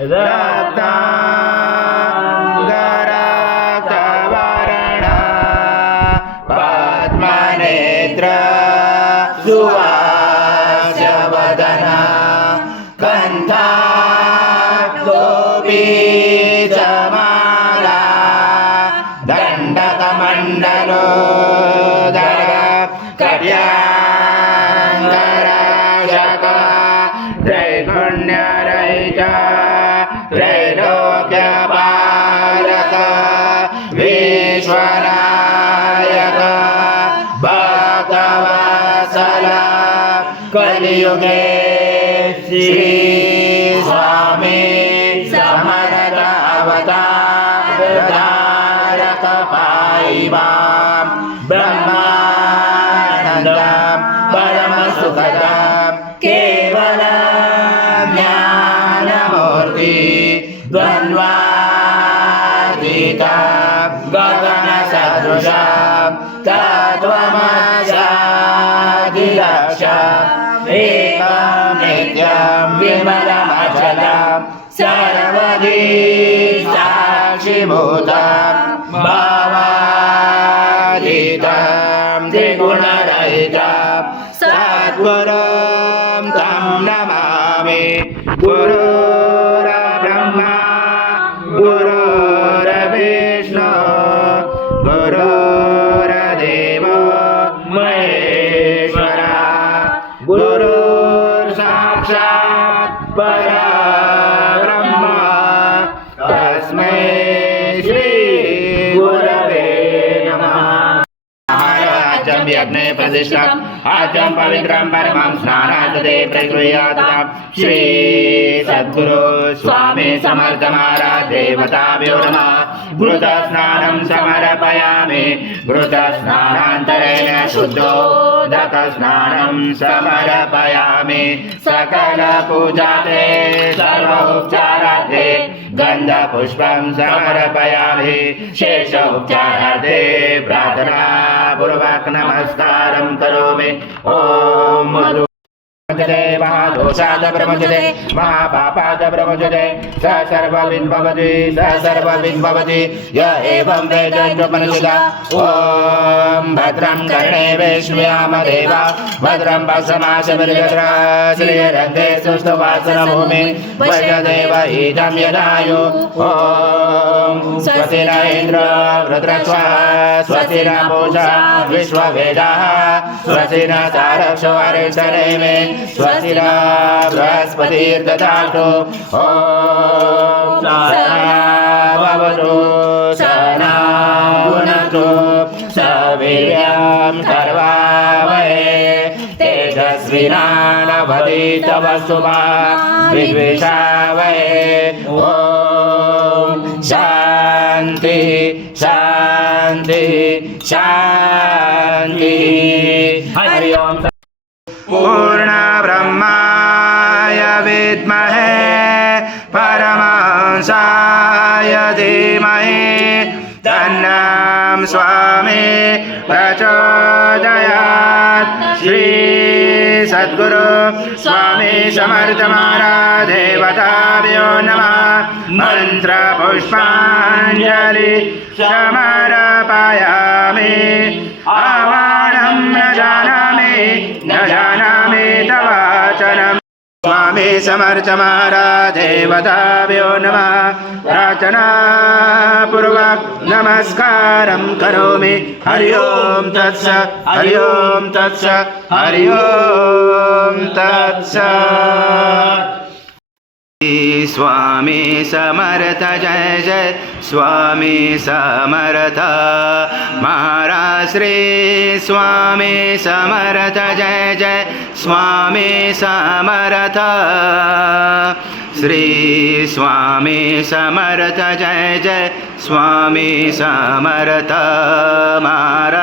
रक्तांगरक्तवर्ण पद्मनेत्र सुवास्यवदना कंठाग्लोपीतमाला दण्डकमण्डलोदर कट्याङ्गराजक त्रैगुण्यरहित त्रैलोक्यपालक विश्वनायक भक्तवत्सल कलियुगे श्री स्वामी समर्थ अवतारक पाइबाम ब्रह्मानंदम परम सुखदम केवल ज्ञानमूर्ति द्वन्द्वातीतं गगन सदृशं तत्त्वमस्यादिलक्ष्यम् एकं नित्यं विमलमचलं सर्वधी साक्षिभूतं भावातीतं त्रिगुणरहितं सद्गुरुं तं नमामि। गुरुर्ब्रह्मा गुरुर्विष्णु गुरुर्देवो महेश्वरा गुरुर्साक्षात् परब्रह्म तस्मै श्री गुरवे नमः। आचम यज्ञे प्रतिष्ठम् आचम पवित्रं परमं स्नानादते प्रगृह्यातां श्री सद्गुरु स्वामी समर्थ महाराज देवताभ्यो नमः। घृत स्नानं समर्पयामि घृत स्नानान्तरेण शुद्धोदक स्नानं समर्पयामि। सकल पूजाते सर्वोपचारार्थे गंध पुष्पं समर्पयामि। शेष उपचारार्थे प्रार्थना पूर्वक नमस्कारं करोमि। ओम महादोषाद प्रमुचते महापापाद प्रमुचते स सर्वविद् भवति स सर्वविद् भवति य एवं वेदोपनिषदा। ओम भद्रं कर्णेभिः शृणुयाम देवा भद्रं पश्यमाशभिर्यजत्रा श्रीरङ्गे सुष्ठुवासनभूमि वैश्यदेव इदं यदायु। ओम स्वस्ति न इन्द्रो वृत्रस्वा स्वस्ति न पूषा विश्ववेदाः स्वस्ति न तारक्षो अरिष्टनेमि स्वस्ति न बृहस्पतिर्दधातु। ओम सहनावतु सहनौ भुनक्तु सवीर्यं करवावहै तेजस्विनावधीतमस्तु मा विद्विषावहै। ओम शांति शांति शांति। हरि ओम। पूर्ण ब्रह्माय विद्महे परमहंसाय धीमहि तन्नः स्वामी प्रचोदयात्। श्री सद्गुरु स्वामी समर्थ महाराज देवताभ्यो नमः। मंत्र पुष्पांजलि समर्पयामि। आवाहनं न जानामि तव वचनं। स्वामी समर्थ महाराज देवताभ्यो नमः। प्रार्थना पूर्वक नमस्कारं करोमि। हरि ओम तत्सत् हरि ओम तत्सत् हरि ओम तत्सत्। स्वामी समर्थ जय जय स्वामी समर्थ महाराज श्री स्वामी समर्थ जय जय स्वामी समर्थ श्री स्वामी समर्थ जय जय स्वामी समर्थ महाराज।